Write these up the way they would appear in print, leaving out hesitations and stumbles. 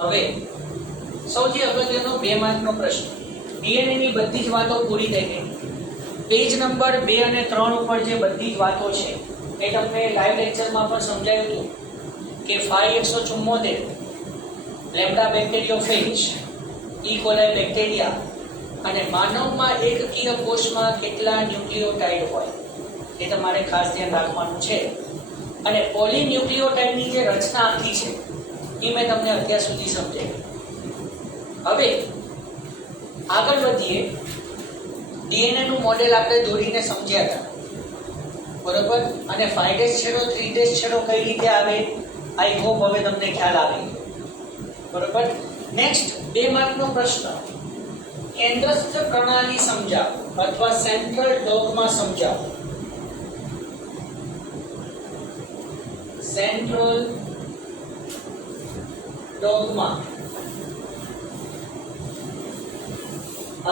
હવે સૌથી અગત્યનો 2 માર્કનો પ્રશ્ન. ડીએનએ ની બધી જ વાતો પૂરી થઈ ગઈ. પેજ નંબર 2 અને 3 ઉપર જે બધી જ વાતો છે એ તમને લાઈવ લેક્ચરમાં પણ સમજાયું હતું કે 5174 લેમ્ડા બેક્ટેરિયોફેજ, ઈ કોલાઈ બેક્ટેરિયા અને માનવમાં એકકીય કોષમાં કેટલા ન્યુક્લિયોટાઇડ હોય એ તમારે ખાસ ધ્યાન રાખવાનું છે. અને પોલીન્યુક્લિયોટાઇડની જે રચના આખી છે એ મેં તમને અત્યાર સુધી સમજાવી. હવે આગળ વધીએ. ડીએનએ નું મોડેલ આપણે દોરીને સમજ્યા હતા, બરોબર? અને 5' છેડો 3' છેડો કઈ રીતે આવે આઈ હોપ હવે તમને ખ્યાલ આવી ગયો, બરોબર? નેક્સ્ટ 2 માર્કનો પ્રશ્ન. કેન્દ્રસ્થ પ્રણાલી સમજાવો અથવા સેન્ટ્રલ ડોગમા સમજાવો. સેન્ટ્રલ ડોગમા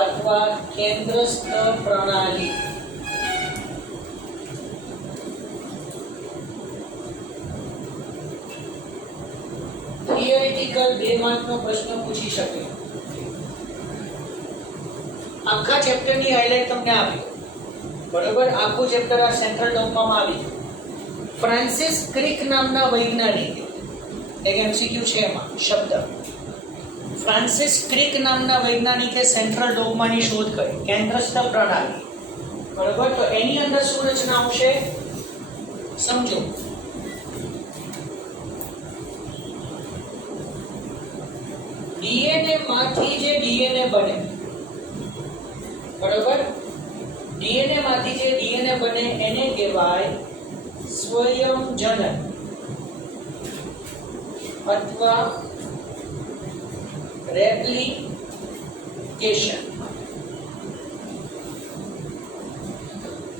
અથવા કેન્દ્રસ્થ પ્રણાલી. થિયરિટિકલ 2 માર્કનો પ્રશ્ન પૂછી શકે. આખા ચેપ્ટરની હાઇલાઇટ તમને આપી, બરોબર? આખું ચેપ્ટર આ સેન્ટ્રલ ડોગમામાં આવી. ફ્રાન્સિસ ક્રિક નામના વૈજ્ઞાનિક, એક એમસીક્યુ છે એમાં શબ્દ, ફ્રાન્સિસ ક્રિક નામના વૈજ્ઞાનિકે સેન્ટ્રલ ડોગમાની શોધ કરી, કેન્દ્રસ્થ પ્રણાલી, બરોબર? તો એની અંદર શું રચના આવશે સમજો. ડીએનએ માંથી જે ડીએનએ બને, બરોબર? ડીએનએ માંથી જે ડીએનએ બને એને કહેવાય સ્વયંજનન અથવા રેપ્લિકેશન.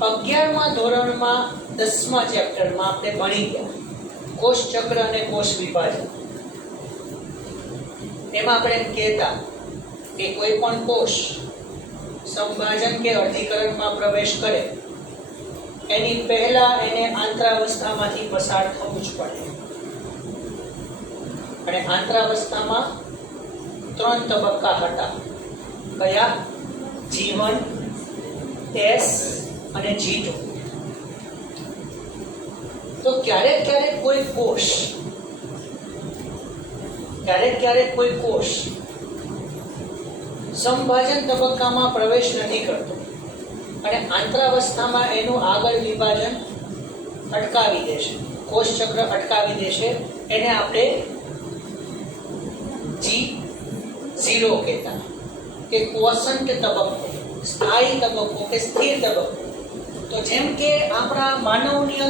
11મા ધોરણમાં 10મા ચેપ્ટરમાં આપણે ભણી ગયા કોષ ચક્ર અને કોષ વિભાજન. એમાં આપણે એમ કહેતા કે કોઈ પણ કોષ સંભાજન કે અર્ધીકરણમાં પ્રવેશ કરે એની પહેલા એને આંતરાવસ્થામાંથી પસાર થવું જ પડે. અને આંતરાવસ્થામાં 3 તબક્કા હતા. કયા? G1, S અને G2. તો ક્યારેક ક્યારેક કોઈ કોષ સંભાજન તબક્કામાં પ્રવેશ નથી કરતો અને આંતરાવસ્થામાં એનું આગળ વિભાજન અટકાવી દેશે, કોષ ચક્ર અટકાવી દેશે. એને આપણે G0 કહેતા કે ક્વોશન્ટ તબક્કો, સ્થાયી તબક્કો કે સ્થિર તબક્કો. તો જેમ કે આપણા માનવની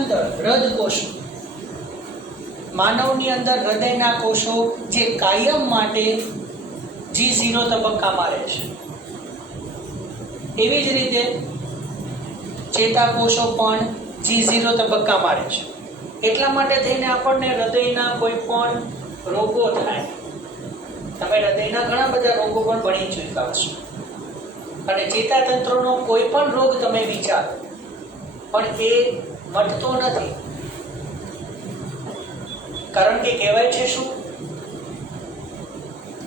અંદર હૃદયના કોષો જે કાયમ માટે G0 તબક્કામાં રહેશે, એવી જ રીતે ચેતાકોષો પણ G0 તબક્કામાં રહેશે. એટલા માટે થઈને આપણને હૃદયના કોઈ પણ રોગો થાય. તમે હૃદયના ઘણા બધા રોગો પણ ભણી ચૂક્યા હશો. અને ચેતાતંત્રનો કોઈ પણ રોગ તમે વિચારો પણ એ મટતો નથી. કારણ કે કહેવાય છે શું,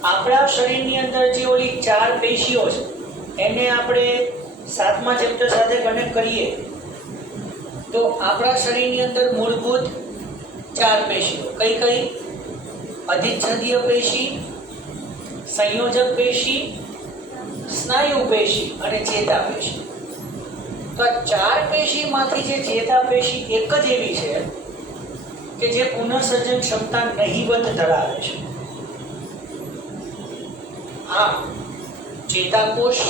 આપણા શરીરની અંદર જે ઓલી 4 પેશીઓ છે એને આપણે 7મા ચેપ્ટર સાથે કનેક્ટ કરીએ તો આપણા શરીરની અંદર મૂળભૂત 4 પેશીઓ કઈ કઈ? અધિચ્છદીય પેશી, સંયોજક પેશી, સ્નાયુ પેશી અને ચેતા પેશી. તો આ 4 પેશીમાંથી જે ચેતા પેશી એક જ એવી છે કે જે પુનઃસર્જન ક્ષમતા નહીવત ધરાવે છે. હા, ચેતાકોષ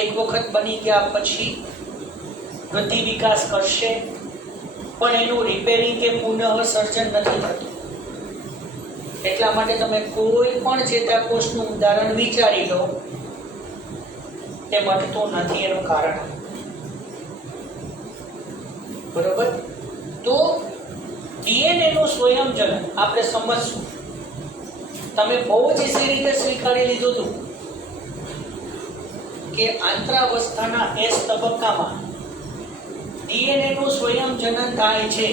એક વખત બની ગયા પછી વૃદ્ધિ વિકાસ કરશે પણ એનું રિપેરિંગ કે પુનઃસર્જન નથી થતું. એટલા માટે તમે કોઈ પણ ચેતાકોષનું ઉદાહરણ વિચારી લો, તે મટતું નથી. એનું કારણ બરોબર? તો ડીએનએ નું સ્વયંજનન આપણે સમજશું. તમે બહુ જ ઈઝી રીતે સ્વીકારી લીધું હતું કે આંતરાવસ્થાના S તબક્કામાં ડીએનએ નું સ્વયંજનન થાય છે.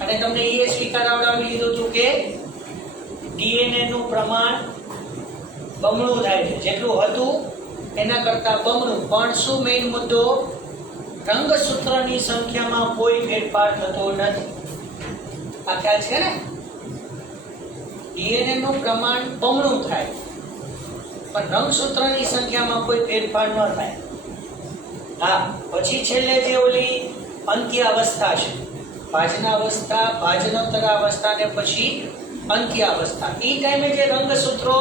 અને તમને એ સ્વીકારાવડાવી લીધું હતું કે ડીએનએ નું પ્રમાણ બમણું થાય છે, જેટલું હતું એના કરતા બમણું. પણ શું મેઇન મુદ્દો? રંગસૂત્રની સંખ્યામાં કોઈ ફેરફાર થતો નથી. આ ખ્યાલ છે ને? ડીએનએ નું પ્રમાણ બમણું થાય પણ રંગસૂત્રની સંખ્યામાં કોઈ ફેરફાર ન થાય. હા, પછી છેલ્લે જે ઓલી અંત્યાવસ્થા છે, ભાજનાવસ્થા, ભાજનોત્તરાવસ્થા ને પછી અંત્યાવસ્થા, એ ટાઈમે જે રંગસૂત્રો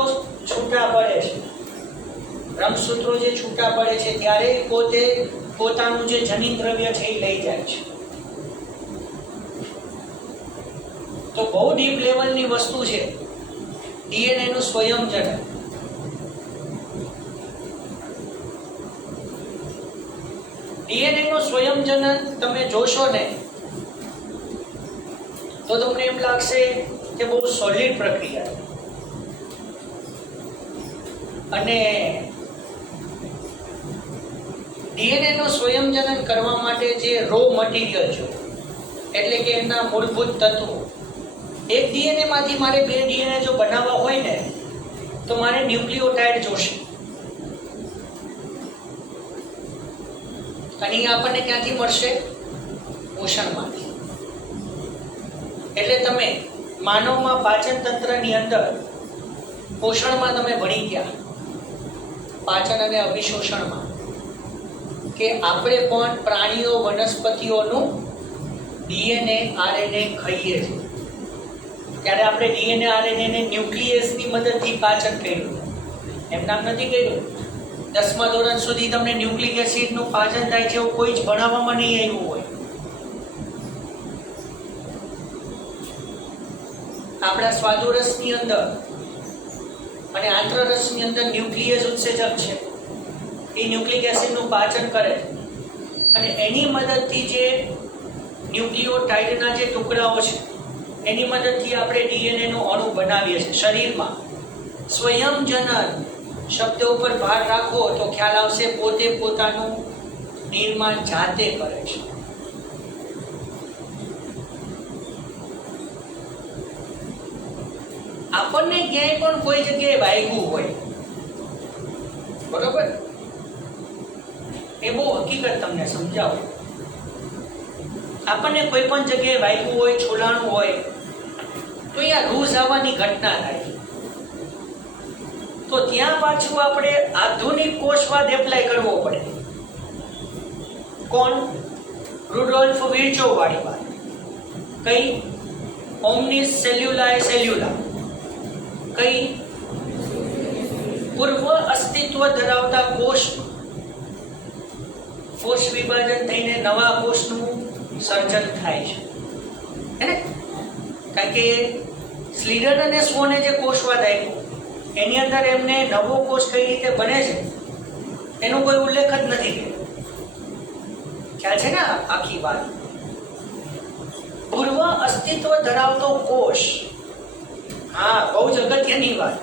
છૂટા પડે છે, રંગસૂત્રો જે છૂટા પડે છે ત્યારે પોતે પોતાનું જે જનીન દ્રવ્ય છે એ લઈ જાય છે. તો બહુ ડીપ લેવલની વસ્તુ છે ડીએનએ નું સ્વયંજનન. ડીએનએ નું સ્વયંજનન તમે જોશો ને તો તમને એમ લાગશે કે બહુ સોલિડ પ્રક્રિયા છે. અને ડીએનએ નું સ્વયંજનન કરવા માટે જે રો મટીરિયલ છે, એટલે કે એના મૂળભૂત તત્વો, એક ડીએનએ માંથી મારે 2 ડીએનએ જો બનાવવા હોય ને તો મારે ન્યુક્લિયોટાઇડ જોશે. અને એ આપણને ક્યાંથી મળશે? પોષણમાંથી. એટલે તમે માનવમાં પાચન તંત્રની અંદર પોષણમાં તમે ભણી ગયા, પાચન અને અભિશોષણમાં, કે આપણે પણ પ્રાણીઓ વનસ્પતિઓનું ડીએનએ આરએનએ ખાઈએ છીએ. ત્યારે આપણે ડીએનએ આરએનએ ને ન્યુક્લિયસની મદદથી પાચન કર્યું, એમ નામ નથી કર્યું. 10મા ધોરણ સુધી તમને ન્યુક્લિક એસિડનું પાચન થાય છે એવું કોઈ જ ભણાવવામાં નહીં આવ્યું હોય. આપણા સ્વાદુરસની અંદર અને આંત્રરસની અંદર ન્યુક્લિયસ ઉત્સેચક છે, એ ન્યુક્લિક એસિડનું પાચન કરે છે અને એની મદદથી જે ન્યુક્લિયોટાઇડના જે ટુકડાઓ છે એની મદદથી આપણે ડીએનએ નો અણુ બનાવીએ છીએ શરીરમાં. સ્વયંજનન શબ્દ ઉપર ભાર રાખો તો ખ્યાલ આવશે, પોતે પોતાનું નિર્માણ જાતે કરે છે. આપણને ક્યાંય પણ કોઈ જગ્યાએ વાગ્યું હોય, બરોબર, એ બહુ હકીકત તમને સમજાવું. આપણને કોઈ પણ જગ્યાએ વાગ્યું હોય, છોલાણું હોય, તો અહીંયા રૂઝ આવવાની ઘટના થાય. તો ત્યાં પાછું આપણે આધુનિક કોષવાદ એપ્લાય કરવો પડે. કોણ? રુડોલ્ફ વિર્ચો વાળી વાત. કઈ? ઓમ્નિસ સેલ્યુલાએ સેલ્યુલા. કઈ? પૂર્વ અસ્તિત્વ ધરાવતા કોષ વિભાજન થઈને નવા કોષનું સર્જન થાય છે. કારણ કે સ્લીડન અને સ્વોને જે કોષવાદ આપ્યો એની અંદર એમને નવો કોષ કઈ રીતે બને છે એનો કોઈ ઉલ્લેખ જ નથી કર્યો. ખ્યાલ છે ને આખી વાત? પૂર્વ અસ્તિત્વ ધરાવતો કોષ, હા, બહુ જ અગત્યની વાત.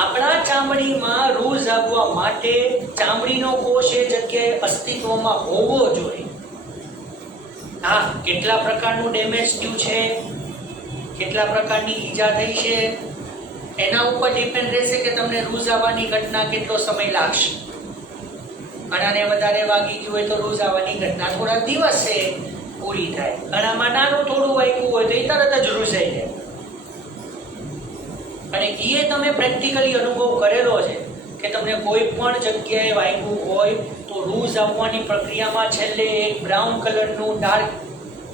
આપણા ચામડીમાં રૂઝ આવવા માટે ચામડીનો કોષ એ જગ્યાએ અસ્તિત્વમાં હોવો જોઈએ. હા, કેટલા પ્રકારનું ડેમેજ થયું છે, કેટલા પ્રકારની ઈજા થઈ છે, એના ઉપર ડિપેન્ડ રહેશે કે તમને રૂઝ આવવાની ઘટના કેટલો સમય લાગશે. ઘણાને વધારે વાગી ગયું હોય તો રૂઝ આવવાની ઘટના થોડા દિવસે પૂરી થાય. ઘણામાં નાનું થોડું વાગ્યું હોય તો એ તરત જ રૂઝાઈ જાય. અને એ તમે પ્રેક્ટિકલી અનુભવ કરેલો છે કે તમને કોઈ પણ જગ્યાએ વાગ્યું હોય તો રૂઝ આવવાની પ્રક્રિયામાં છેલ્લે એક બ્રાઉન કલરનું, ડાર્ક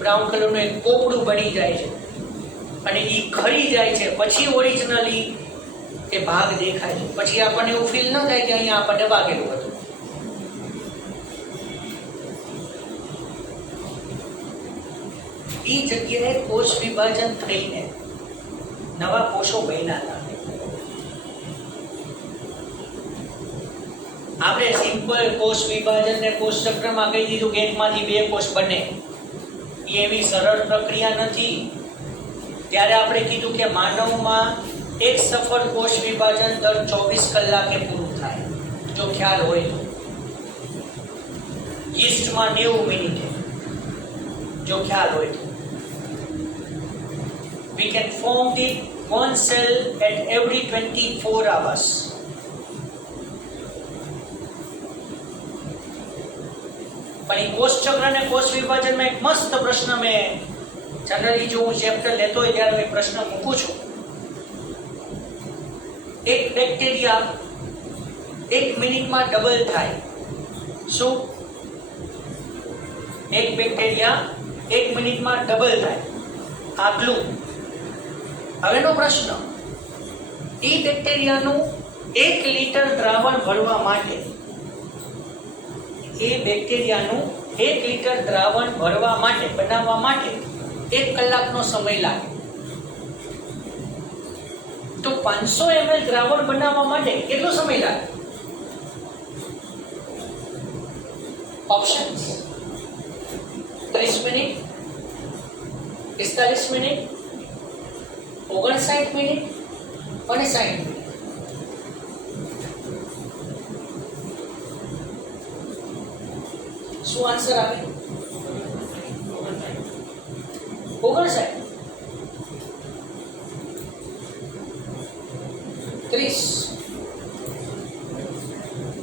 બ્રાઉન કલરનું એક પોપડું બની જાય છે અને એ ખરી જાય છે. પછી ઓરિજિનલી એ ભાગ દેખાય છે. પછી આપણને એવું ફીલ ન થાય કે અહીંયા આપણને વાગેલું હતું. એ જગ્યાએ કોષ વિભાજન થઈને નવા કોષો બન્યા હતા. આપણે સિમ્પલ કોષ વિભાજન ને કોષ ચક્રમાં કહી દીધું કે એકમાંથી 2 કોષ બને. એ એવી સરળ પ્રક્રિયા નથી. ત્યારે આપણે કીધું કે માનવમાં એક સફળ કોષ વિભાજન દર 24 કલાકે પૂરું થાય, જો ખ્યાલ હોય તો. યીસ્ટમાં 90 મિનિટે, જો ખ્યાલ હોય તો. We can form the one cell at every 24 hours. પણ એ કોષ ચક્ર અને કોષ વિભાજનમાં એક મસ્ત પ્રશ્ન મેં જનરલી જો હું ચેપ્ટર લેતો હોય ત્યારે એ પ્રશ્ન મૂકું છું. એક બેક્ટેરિયા 1 મિનિટમાં ડબલ થાય. શું? એક બેક્ટેરિયા 1 મિનિટમાં ડબલ થાય. આગલું. હવેનો પ્રશ્ન, એ બેક્ટેરિયાનું 1 લિટર દ્રાવણ ભરવા માટે, એ બેક્ટેરિયાનું 1 લિટર દ્રાવણ ભરવા માટે, બનાવવા માટે 1 કલાકનો સમય લાગે. તો 500 ml દ્રાવણ બનાવવા માટે કેટલો સમય લાગે? ઓપ્શન્સ: 30 મિનિટ, 45 મિનિટ, 59 મિનિટ અને 60 મિનિટ. શું આન્સર આવે? 59,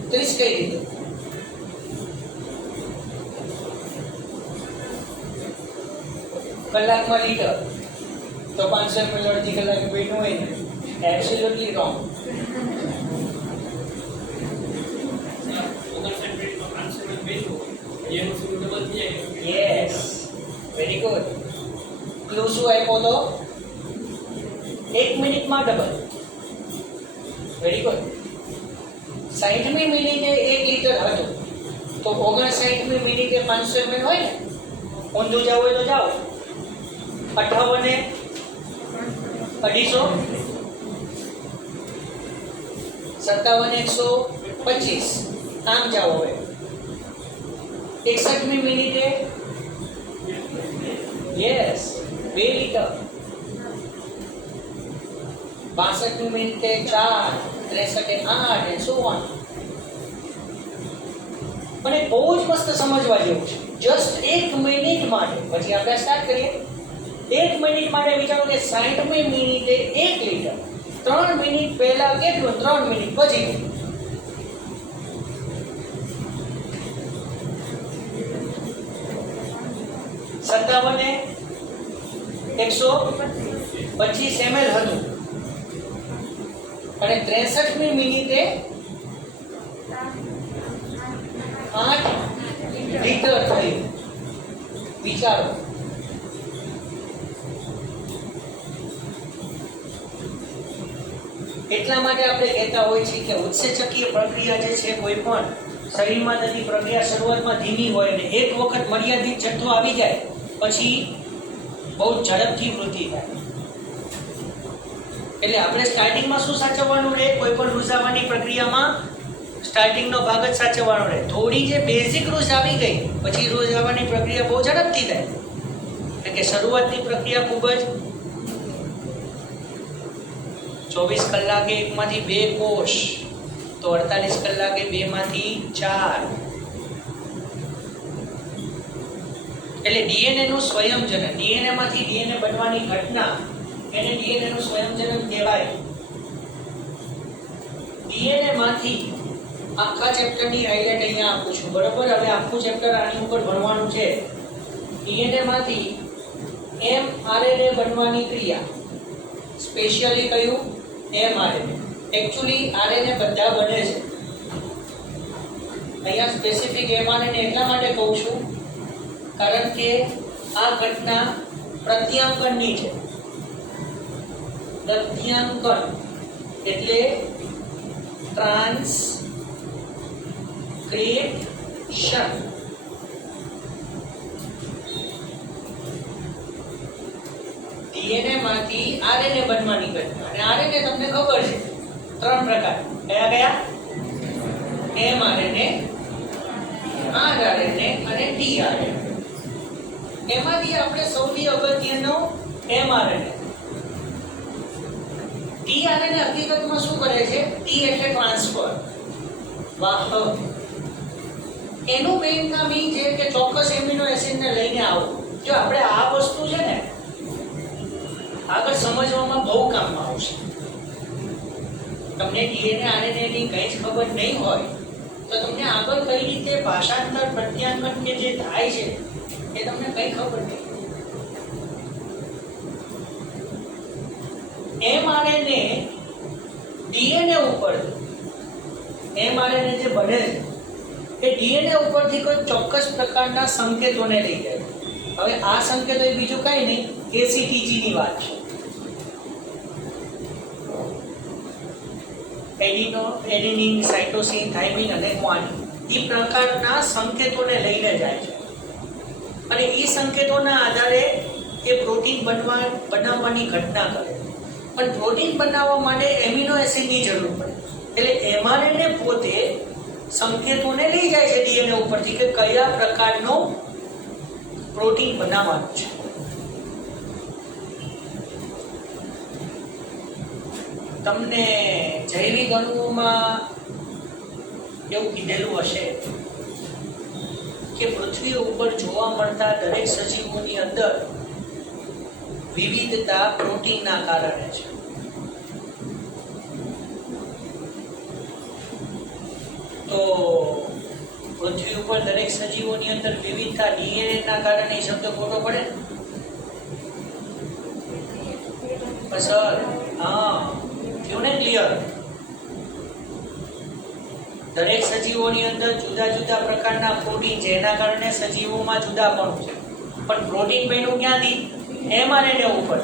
30 કઈ રીતે? કલાકમાં લીટર તો 500 ml અડધી કલાકે બેઠું હોય ને. Absolutely wrong. Yes, very good. Clue શું આપ્યો તો? 1 મિનિટમાં ડબલ. Very good. 60મી મિનિટે 1 લિટર હતું તો 59મી મિનિટે 500 ml હોય ને. ઊંધું જાવ હોય તો જાઓ. 58 250, 57 125. આમ જાઓ. હવે 61મી મિનિટે યસ 2 લિટર. 62મી મિનિટે 4, 63 8 and so on. અને બહુ જ મસ્ત સમજવા જેવું છે. જસ્ટ 1 મિનિટ માટે. પછી આપણે સ્ટાર્ટ કરીએ. 1 મિનિટ માટે વિચારો કે 60મી મિનિટે 1 લિટર. 3 મિનિટ પહેલા કેટલું, 3 મિનિટ પછી કેટલું? સત્તાવને 125 ml હતું અને 63મી મિનિટે 8 લિટર થયું. વિચારો. એટલા માટે આપણે કહેતા હોય છે કે ઉત્સેચકીય પ્રક્રિયા જે છે કોઈ પણ શરીરમાં થતી પ્રક્રિયા શરૂઆતમાં ધીમી હોય ને એક વખત મર્યાદિત જથ્થો આવી જાય પછી બહુ ઝડપથી વૃદ્ધિ થાય. એટલે આપણે સ્ટાર્ટિંગમાં શું સાચવવાનું રહે? કોઈ પણ રૂઝાવાની પ્રક્રિયામાં સ્ટાર્ટિંગનો ભાગ જ સાચવવાનો રહે. થોડી જે બેઝિક રૂઝ આવી ગઈ પછી રૂઝાવાની પ્રક્રિયા બહુ ઝડપથી થાય. એટલે કે શરૂઆતની પ્રક્રિયા ખૂબ જ 24 કલાકે 1 માંથી 2 કોષ, તો 48 કલાકે 2 માંથી 4. એટલે ડીએનએ નું સ્વયંજનન, ડીએનએ માંથી ડીએનએ બનવાની ઘટના, એને ડીએનએ નું સ્વયંજનન કહેવાય. ડીએનએ માંથી આખા ચેપ્ટરની હાઇલાઇટ અહીંયા આપું છું, બરોબર? હવે આખું ચેપ્ટર આની ઉપર ભણવાનું છે. ડીએનએ માંથી એમઆરએનએ બનવાની ક્રિયા, સ્પેશિયલી કયું? એમઆરએનએ. એકચ્યુઅલી આરએનએ બધા બને છે. અહીંયા સ્પેસિફિક એમઆરએનએ એટલા માટે કહું છું કારણ કે આ ઘટના પ્રત્યાંકનની છે. પ્રત્યાંકન એટલે ટ્રાન્સક્રિપ્શન. ડીએનએ માંથી આરએનએ બનવાની ઘટના. અને આરએનએ તમને ખબર છે 3 પ્રકાર. કયા કયા? એમઆરએનએ, આરઆરએનએ અને ટીઆરએનએ. એમાંથી આપણે સૌથી અગત્યનો એમઆરએનએ. ટીઆરએનએ હકીકતમાં શું કરે છે? ટી એટલે ટ્રાન્સફર, વાહક. એનું મેઇન કામ એ છે કે ચોક્કસ એમિનો એસિડને લઈને આવો. જો આપણે આ વસ્તુ છે ને આગળ સમજવામાં બહુ કામમાં આવશે. તમને ડીએનએ આરએનએ ની કંઈ જ ખબર નહીં હોય તો તમને આગળ કઈ રીતે ભાષાંતર પ્રત્યાંકન કે જે થાય છે એ તમને કંઈ ખબર નહીં. એમઆરએનએ ડીએનએ ઉપર એમઆરએનએ જે બને છે એ ડીએનએ ઉપરથી કોઈ ચોક્કસ પ્રકારના સંકેતોને લઈ જાય. હવે આ સંકેતો એ બીજું કઈ નહીં, એસીટીજી ની વાત છે. એડિનિન, સાઇટોસિન, થાઇમિન અને ગ્વાનિન એ પ્રકારના સંકેતોને લઈને જાય છે અને એ સંકેતોના આધારે એ પ્રોટીન બનાવવાની ઘટના કરે. પણ પ્રોટીન બનાવવા માટે એમિનો એસિડની જરૂર પડે. એટલે એમઆરએનએ પોતે સંકેતોને લઈ જાય છે ડીએનએ ઉપરથી કે કયા પ્રકારનો પ્રોટીન બનાવવાનું છે. તમને જૈવિક અણુઓમાં એવું કીધેલું હશે કે પૃથ્વી ઉપર જોવા મળતા દરેક સજીવોની અંદર વિવિધતા પ્રોટીનના કારણે છે. તો પૃથ્વી ઉપર દરેક સજીવોની અંદર વિવિધતા ડીએનએ ના કારણે શબ્દ ખોટો પડે? સર હા, થયું ને ક્લિયર? દરેક સજીવોની અંદર જુદા જુદા પ્રકારના પ્રોટીન છે, એના કારણે સજીવોમાં જુદાપણું છે. પણ પ્રોટીન બન્યું ક્યાંથી? એમઆરએનએ ઉપર.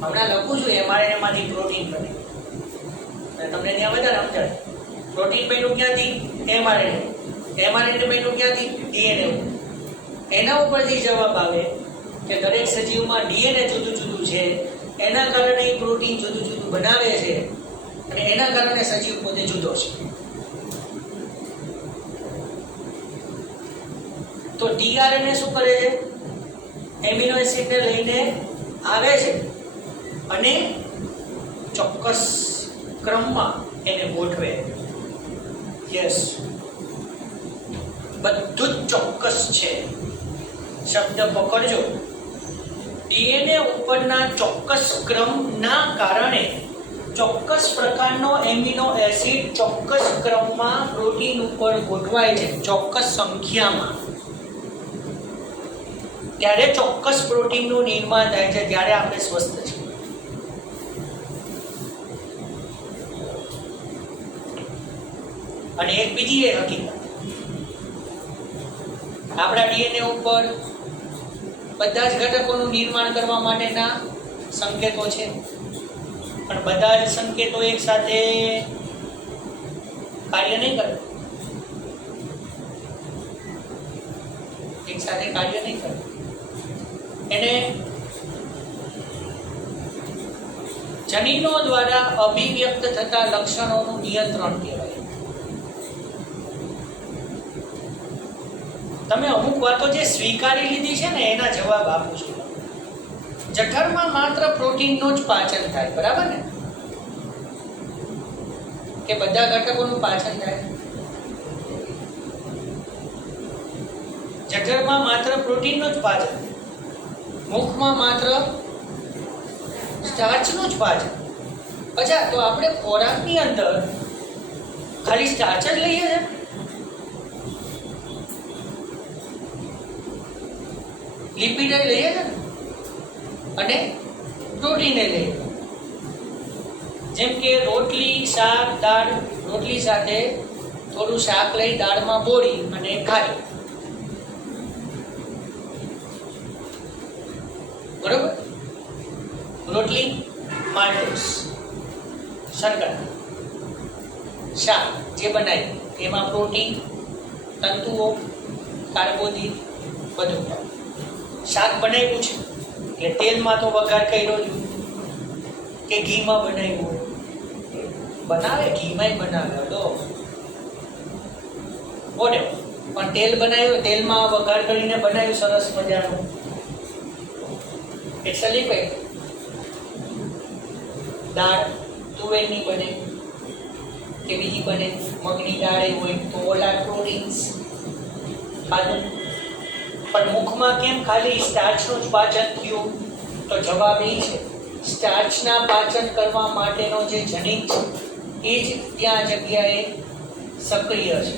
હમણાં લખું છું એમઆરએનએ માંથી પ્રોટીન બને, તમને ત્યાં વધારે સમજાય. પ્રોટીન બન્યું ક્યાંથી? એમઆરએનએ. એમઆરએનએ બન્યું ક્યાંથી? ડીએનએ. એના ઉપરથી જવાબ આવે કે દરેક સજીવમાં ડીએનએ જુદું જુદું છે, એના કારણે પ્રોટીન જુદું જુદું બનાવે છે અને એના કારણે સજીવ પોતે જુદો છે. તો ટીઆરએનએ શું કરે છે? એમિનો એસિડને લઈને આવે છે અને ચોક્કસ ક્રમમાં એને ગોઠવે. યસ, બધું જ ચોક્કસ છે. શબ્દ પકડજો. ડીએનએ ઉપરના ચોક્કસ ક્રમના કારણે ચોક્કસ પ્રકારનો એમિનો એસિડ ચોક્કસ ક્રમમાં પ્રોટીન ઉપર ગોઠવાય છે, ચોક્કસ સંખ્યામાં. ત્યારે ચોક્કસ પ્રોટીનનું નિર્માણ થાય છે, ત્યારે આપણે સ્વસ્થ છીએ. અને એક બીજી એ હકીકત, આપણા ડીએનએ ઉપર બધા જ ઘટકોનું નિર્માણ કરવા માટેના સંકેતો છે, પણ બધા જ સંકેતો એક સાથે કાર્ય નહીં કરે. એક સાથે કાર્ય નહીં કરે. એને જનીનો દ્વારા અભિવ્યક્ત થતા લક્ષણોનું નિયંત્રણ કહેવાય. તમે અમુક વાતો જે સ્વીકારી લીધી છે ને એના જવાબ આપું છું. જઠરમાં માત્ર પ્રોટીનનું જ પાચન થાય, બરાબર ને? કે બધા ઘટકોનું પાચન થાય? જઠરમાં માત્ર પ્રોટીનનું જ પાચન, મુખમાં માત્ર સ્ટાર્ચનું જ પાચન. અચ્છા, તો આપણે ખોરાકની અંદર ખાલી સ્ટાર્ચ જ લઈએ છીએ? લિપિડ લઈએ છે અને પ્રોટીન લઈએ. જેમ કે રોટલી, શાક, દાળ. રોટલી સાથે થોડું શાક લઈ દાળમાં બોળી અને ખાય, બરોબર? રોટલી માંડોસ, શર્કરા, શાક જે બનાવી એમાં પ્રોટીન, તંતુઓ, કાર્બોદિત બધું. શાક બનાવ્યું છે એટલે તેલમાં તો વઘાર કર્યો જ, કે ઘીમાં બનાવ્યું બનાવે, ઘીમાંય બનાવે, હલો બોલે. પણ તેલ બનાવ્યું, તેલમાં વઘાર કરીને બનાવ્યું સરસ મજાનું, એટલે લીપાય. દાળ તુવેરની બને કે બીજી બને, મગની દાળ હોય તો ઓલા પ્રોટીન્સ ખાધું. પણ મુખમાં કેમ ખાલી સ્ટાર્ચનું જ પાચન થયું? તો જવાબ એ છે સ્ટાર્ચના પાચન કરવા માટેનો જે જનીન છે એ જ ત્યાં જગ્યાએ સક્રિય છે.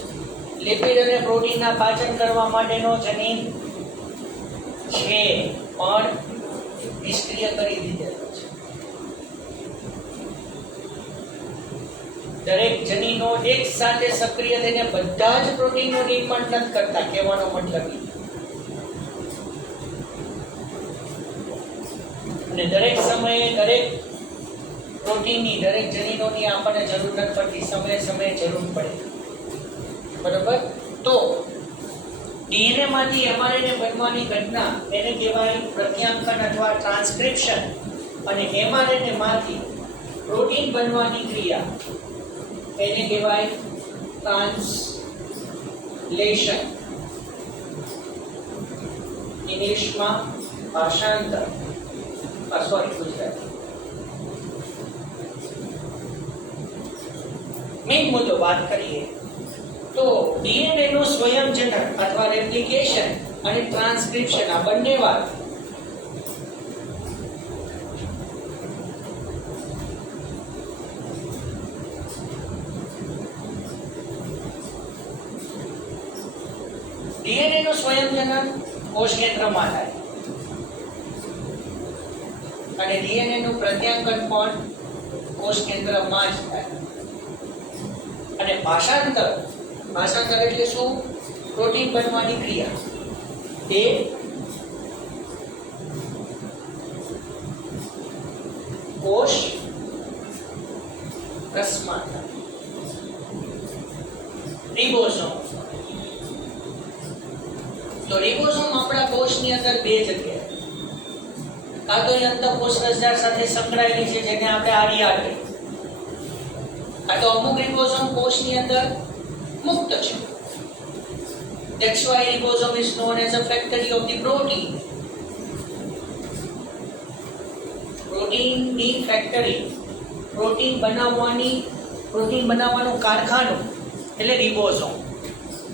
લિપિડ અને પ્રોટીનના પાચન કરવા માટેનો જનીન છે પણ નિષ્ક્રિય કરી દીધેલો છે. દરેક જનીનો એક સાથે સક્રિય થઈને બધા જ પ્રોટીનનું નિર્માણ નથી કરતા, કહેવાનો મતલબ અને દરેક સમયે દરેક પ્રોટીનની દરેક જનીનોની આપણને જરૂર નથી પડતી, સમયે સમયે જરૂર પડે. બરોબર? તો ડીએનએ માંથી એમઆરએનએ બનવાની ઘટના એને કહેવાય પ્રત્યાંકન અથવા ટ્રાન્સક્રિપ્શન, અને એમઆરએનએ માંથી પ્રોટીન બનવાની ક્રિયા એને કહેવાય ટ્રાન્સલેશન. ઇંગ્લિશમાં ભાષાંતર, ગુજરાતી. મેઇન મુદ્દો વાત કરીએ તો ડીએનએ નું સ્વયંજનન અથવા રેપ્લિકેશન અને ટ્રાન્સક્રિપ્શન આ બંને વાત ડીએનએ નું સ્વયંજનન કોષ કેન્દ્રમાં થાય અને ડીએનએ નું પ્રત્યાંકન પણ કોષ કેન્દ્રમાં જ થાય. અને ભાષાંતર એટલે શું? પ્રોટીન બનવાની ક્રિયા એ કોષ રસમાં થાય. રિબોસોમ. તો રિબોસોમ આપણા કોષની અંદર બે જગ્યાએ, કાં તો અંતઃકોષ રસજાળ સાથે સંકળાયેલી છે જેને આપણે આરઈઆર કહીએ, કાં તો અમુક રિબોસોમ કોષની અંદર મુક્ત છે. That's why ribosome is known as a factory of the protein. પ્રોટીનની ફેક્ટરી, પ્રોટીન બનાવવાનું કારખાનું એટલે રિબોસોમ.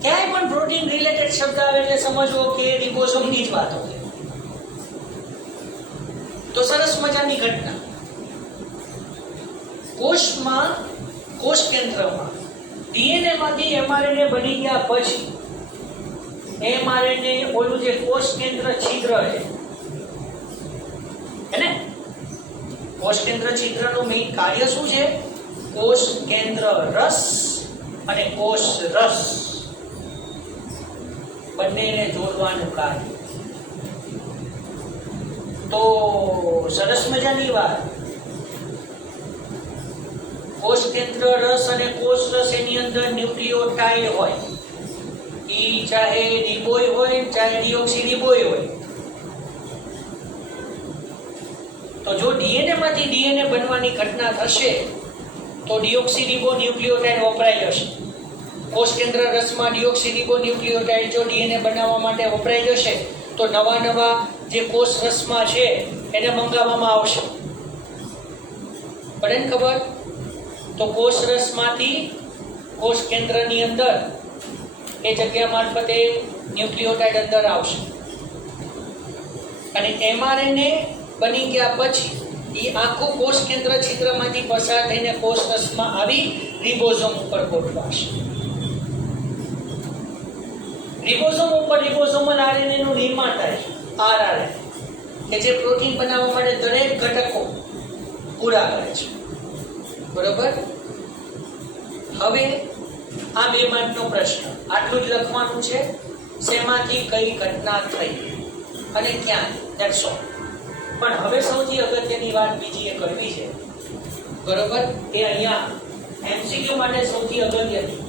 ક્યાંય પણ પ્રોટીન રિલેટેડ શબ્દ આવે એટલે સમજવો કે રિબોસોમની જ વાત હોય. તો સરસ મજાની ઘટના કોષમાં, કોષ કેન્દ્રમાં ડીએનએ માંથી એમઆરએનએ બની ગયા પછી એમઆરએનએ ઓલું જે કોષ કેન્દ્ર છિદ્ર છે ને, કોષ કેન્દ્ર છિદ્રનું મેઇન કાર્ય શું છે? કોષ કેન્દ્ર રસ અને કોષ રસ બંનેને જોડવાનું કાર્ય. તો સરસ મજાની વાત, કોષ કેન્દ્ર રસ અને કોષ રસ એની અંદર ન્યુક્લિયોટાઇડ હોય, ઈ ચાહે રિબોય હોય ચાહે ડીઓક્સીરિબોય હોય. તો જો ડીએનએ માંથી ડીએનએ બનવાની ઘટના થશે તો ડીઓક્સીરિબો ન્યુક્લિયોટાઇડ વપરાઈ જશે. કોષ કેન્દ્ર રસમાં ડીઓક્સીરિબો ન્યુક્લિયોટાઇડ જો ડીએનએ બનાવવા માટે વપરાઈ જશે તો નવા જે કોષ રસમાં છે એને મંગાવવામાં આવશે. પડે ને ખબર? તો કોષ રસમાંથી કોષ કેન્દ્રની અંદર એ જગ્યા મારફતે ન્યુક્લિયોટાઇડ અંદર આવશે અને એમઆરએનએ બની ગયા પછી એ આખું કોષ કેન્દ્ર છિદ્રમાંથી પસાર થઈને કોષ રસમાં આવી રિબોસોમ ઉપર ગોઠવાશે. રિબોસોમ ઉપર રિબોસોમલ આરએનએ નું નિર્માણ થાય છે, આરઆરએનએ, કે જે પ્રોટીન બનાવવા માટે દરેક ઘટકો પૂરા કરે છે. બરોબર? હવે આ બે માર્કનો પ્રશ્ન, આટલું જ લખવાનું છે. શેમાંથી કઈ ઘટના થઈ અને ક્યાં, ધેટ્સ ઓલ. પણ હવે સૌથી અગત્યની વાત બીજી એ કરવી છે. બરોબર? એ અહીંયા એમસીક્યુ માટે સૌથી અગત્યની,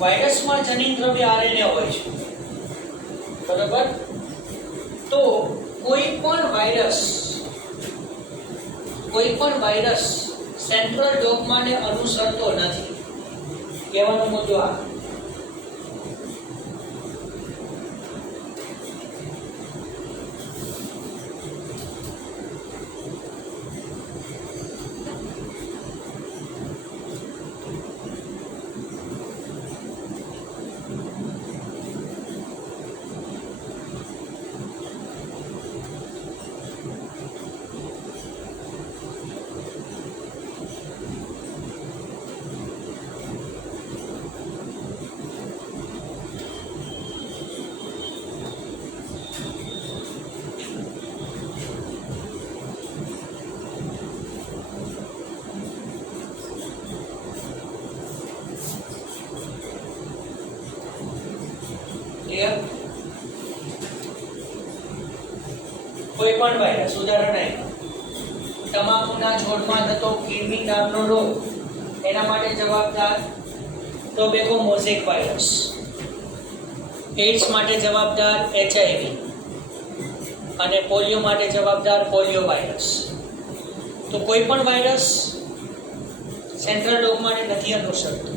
વાયરસમાં જનીન દ્રવ્ય આરએનએ હોય છે. બરાબર? તો કોઈ પણ વાયરસ સેન્ટ્રલ ડોગ્માને અનુસરતો નથી. કહેવાનો મુદ્દો આ. કોઈ પણ વાયરસ, ઉદાહરણ આપ્યું, તમાકુના છોડમાં થતો કીડી નામનો રોગ, એના માટે જવાબદાર ટોબેકો મોઝેક વાયરસ. એડ્સ માટે જવાબદાર HIV અને પોલિયો માટે જવાબદાર પોલિયો વાયરસ. તો કોઈ પણ વાયરસ સેન્ટ્રલ ડોગમાને નથી અનુસરતો.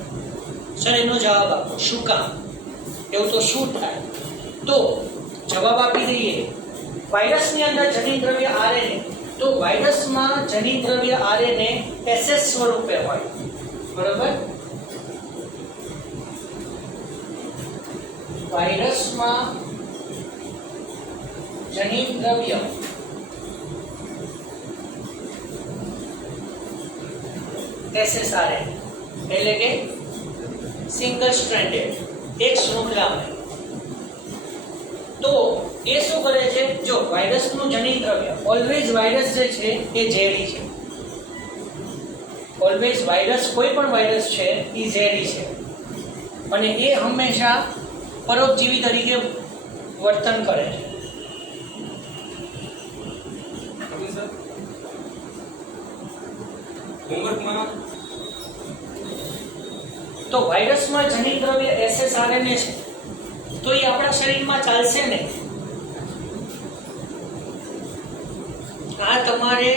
સર એનો જવાબ આપો, શું કામ? એવું તો શું થાય? તો જવાબ આપી દઈએ. વાયરસની અંદર જનીન દ્રવ્ય RNA, તો વાયરસમાં જનીન દ્રવ્ય RNA SS સ્વરૂપે હોય, બરોબર? વાયરસમાં જનીન દ્રવ્ય SSRNA એટલે કે સિંગલ સ્ટ્રેન્ડેડ, એક શૃંખલામાં. તો એ શું કરે છે? જો વાયરસનું જનીન દ્રવ્ય, ઓલવેઝ વાયરસ જે છે એ ઝેરી છે. ઓલવેઝ વાયરસ, કોઈ પણ વાયરસ છે એ ઝેરી છે અને એ હંમેશા પરોપજીવી તરીકે વર્તન કરે છે. તો વાયરસમાં જનીન દ્રવ્ય SSRNA છે, તો એ આપણા શરીરમાં ચાલશે ને. આ તમારે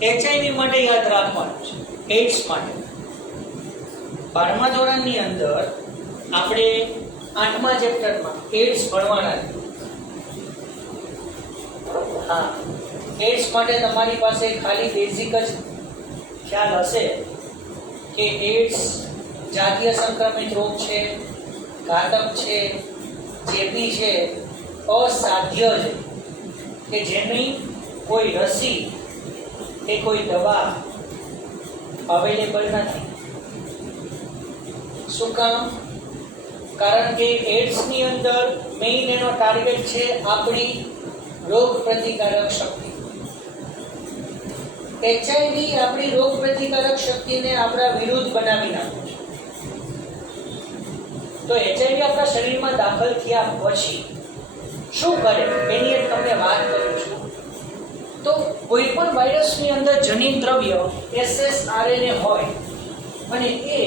HIV માટે યાદ રાખવાનું છે, એડ્સ માટે. 12મા ધોરણની અંદર આપણે 8મા ચેપ્ટરમાં એડ્સ ભણવાના છે. હા, એડ્સ માટે તમારી પાસે ખાલી બેઝિક જ ખ્યાલ હશે કે એડ્સ જાતીય સંક્રમિત રોગ છે, ઘાતક છે, ચેપી છે, અસાધ્ય છે, કે જેની કોઈ રસી કે કોઈ દવા અવેલેબલ નથી. શું કામ? કારણ કે એડ્સની અંદર મેઇન એનો ટાર્ગેટ છે આપણી રોગ પ્રતિકારક શક્તિ. HIV આપણી રોગ પ્રતિકારક શક્તિને આપણા વિરુદ્ધ બનાવી નાખે છે. તો HIV આપણા શરીરમાં દાખલ થયા પછી શું કરે એની એક તમને વાત કરું છું. તો કોઈ પણ વાયરસની અંદર જનીન દ્રવ્ય SSRNA હોય અને એ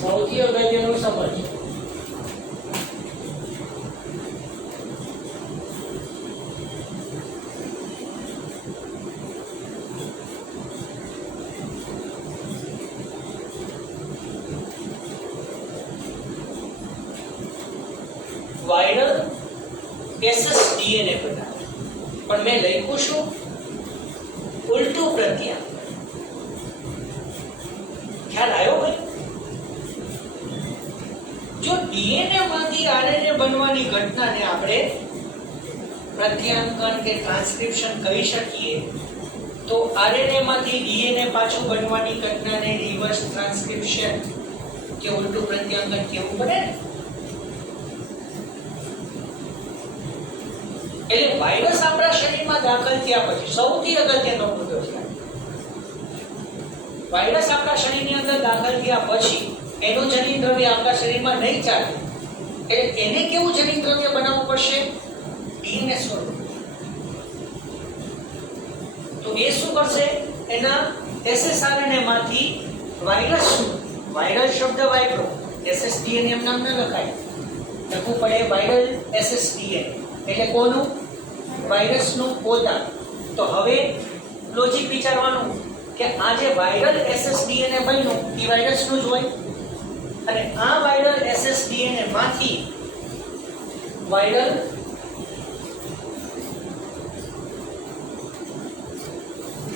સૌથી અગત્યનું સમજ, વાયરલ SSDNA બનાવે, પણ મેં લખ્યું શું? ઉલટું પ્રત્યાયન. ખ્યાલ આવ્યો ભાઈ? જો DNA માંથી RNA બનવાની ઘટનાને આપણે પ્રત્યાયન કે ટ્રાન્સક્રિપ્શન કહી શકીએ, તો RNA માંથી DNA પાછું બનવાની ઘટનાને રિવર્સ ટ્રાન્સક્રિપ્શન કે ઉલટું પ્રત્યાયન કેવું બને? એટલે વાયરસ આપણા શરીરમાં દાખલ થયા પછી સૌથી અગત્યનો મુદ્દો છે, વાયરસ આપણા શરીરની અંદર દાખલ થયા પછી એનું જનીન દ્રવ્ય આપણા શરીરમાં નહીં ચાલે, એટલે એને કેવું જનીન દ્રવ્ય બનાવવું પડશે? DNA સ્વરૂપ. તો એ શું કરશે? એના SSRNA માંથી વાયરસ વાયરલ શબ્દ વાપરો, SSDNA એમ નામ ન લખાય, લખવું પડે વાયરલ SSDNA એટલે કોનું? વાયરસનું પોતા. તો હવે લોજિક વિચારવાનું કે આ જે વાયરલ SSDNA બન્યું એ વાયરસનું જ હોય અને આ વાયરલ SSDNA માંથી વાયરલ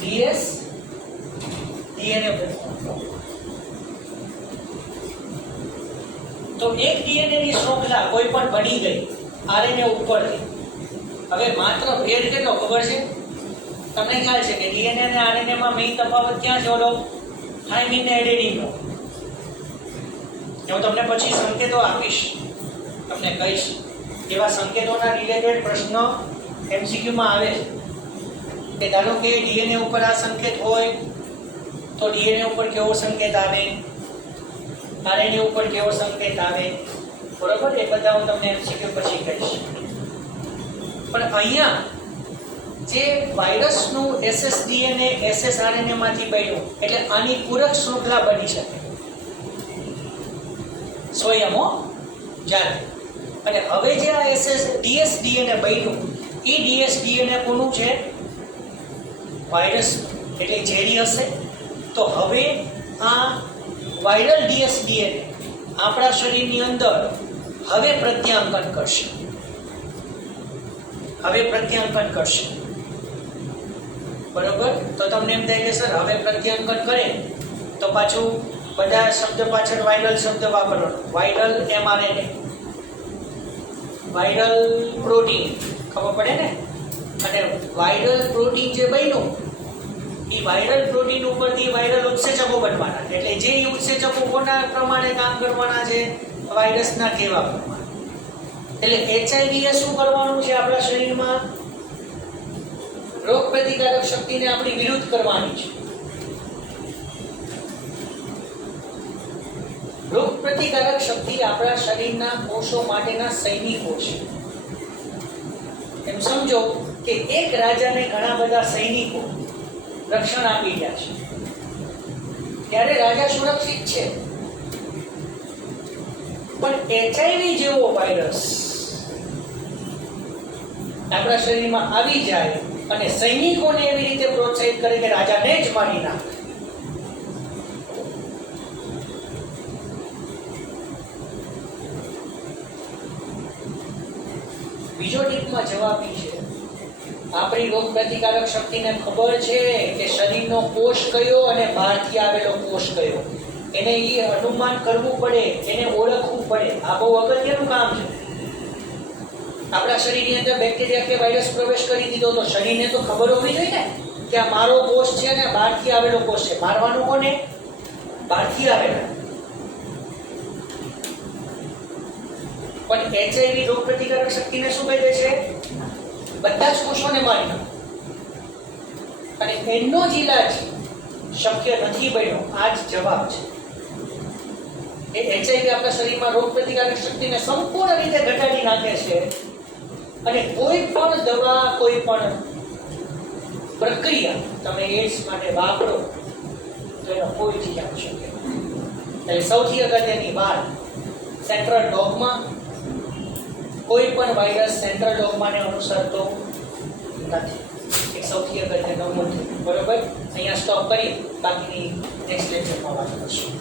dsDNA બન્યું. તો એક DNA ની શૃંખલા કોઈ પણ બની ગઈ RNA ઉપરથી. હવે માત્ર ભેદ કેટલો ખબર છે તમને? ખ્યાલ છે કે DNA અને RNA માં મેઇન તફાવત ક્યાં છે? ઓલો થાઇમિન ને એડેનિન નો. હું તમને પછી સંકેતો આપીશ, તમને કહીશ એવા સંકેતોના રિલેટેડ પ્રશ્ન MCQ માં આવે છે કે ધારો કે DNA ઉપર આ સંકેત હોય તો DNA ઉપર કેવો સંકેત આવે, RNA ઉપર કેવો સંકેત આવે, બરોબર? એ બધા હું તમને MCQ પછી કહીશ. પણ અહીંયા જે વાયરસનું SSDNA SSRNA માંથી બન્યું એટલે આની પૂરક શૃંખલા બની શકે સ્વયંમો જાતે. અને હવે જે આ dsDNA બન્યું એ dsDNA કોનું છે? વાયરસ એટલે ઝેરી હશે. તો હવે આ વાયરલ dsDNA આપણા શરીરની અંદર હવે પ્રત્યાંકન કરશે, બરોબર? તો તમને એમ થાય કે સર હવે પ્રત્યાંકન કરે તો પાછું બધા શબ્દ પાછળ વાયરલ શબ્દ વાપરવાનો. વાયરલ mRNA, વાયરલ પ્રોટીન, ખબર પડે ને? અને વાયરલ પ્રોટીન જે બન્યું એ વાયરલ પ્રોટીન ઉપરથી વાયરલ ઉત્સેચકો બનવાના. એટલે જે ઉત્સેચકો કોના પ્રમાણે કામ કરવાના છે? વાયરસના કહેવા પ્રમાણે. એટલે HIV એ શું કરવાનું છે આપણા શરીરમાં? રોગ પ્રતિકારક શક્તિને આપણી વિરુદ્ધ કરવાની છે. રોગ પ્રતિકારક શક્તિ આપણા શરીરના કોષો માટેના સૈનિકો છે. એમ સમજો કે એક રાજાને ઘણા બધા સૈનિકો રક્ષણ આપી રહ્યા છે, ત્યારે રાજા સુરક્ષિત છે. પણ HIV જેવો વાયરસ આપણા શરીરમાં આવી જાય અને સૈનિકોને એવી રીતે પ્રોત્સાહિત કરે કે રાજાને જ મારી નાખે. બીજો ટીપમાં જવાબ છે આપણી રોગ પ્રતિકારક શક્તિને ખબર છે કે શરીરનો કોષ કયો અને બહારથી આવેલો કોષ કયો, એને એ અનુમાન કરવું પડે, એને ઓળખવું પડે. આ બહુ અગત્યનું કામ છે. આપણા શરીરની અંદર બેક્ટેરિયા કે વાયરસ પ્રવેશ કરી દીધો તો શરીરને તો ખબર હોવી જોઈએ ને કે આ મારો કોષ છે અને બહારથી આવેલો કોષ છે. મારવાનું કોને? બહારથી આવેલા. પણ HIV રોગ પ્રતિકારક શક્તિને શું કહે છે? બધા જ કોષોને મારી નાખો. અને એનો જ ઈલાજ શક્ય નથી બન્યો. આ જ જવાબ છે. એ HIV આપણા શરીરમાં રોગ પ્રતિકારક શક્તિને સંપૂર્ણ રીતે ઘટાડી નાખે છે અને કોઈ પણ દવા, કોઈ પણ પ્રક્રિયા તમે એડ્સ માટે વાપરો તો એનો કોઈ જ ઈલાજ શક્ય નથી. એટલે સૌથી અગત્યની વાત, સેન્ટ્રલ ડોગમા, કોઈ પણ વાયરસ સેન્ટ્રલ ડોગમાને અનુસરતો નથી. એ સૌથી અગત્યનો મુદ્દો. બરોબર? અહીંયા સ્ટોપ કરી બાકીની નેક્સ્ટ લેક્ચરમાં વાત કરશું.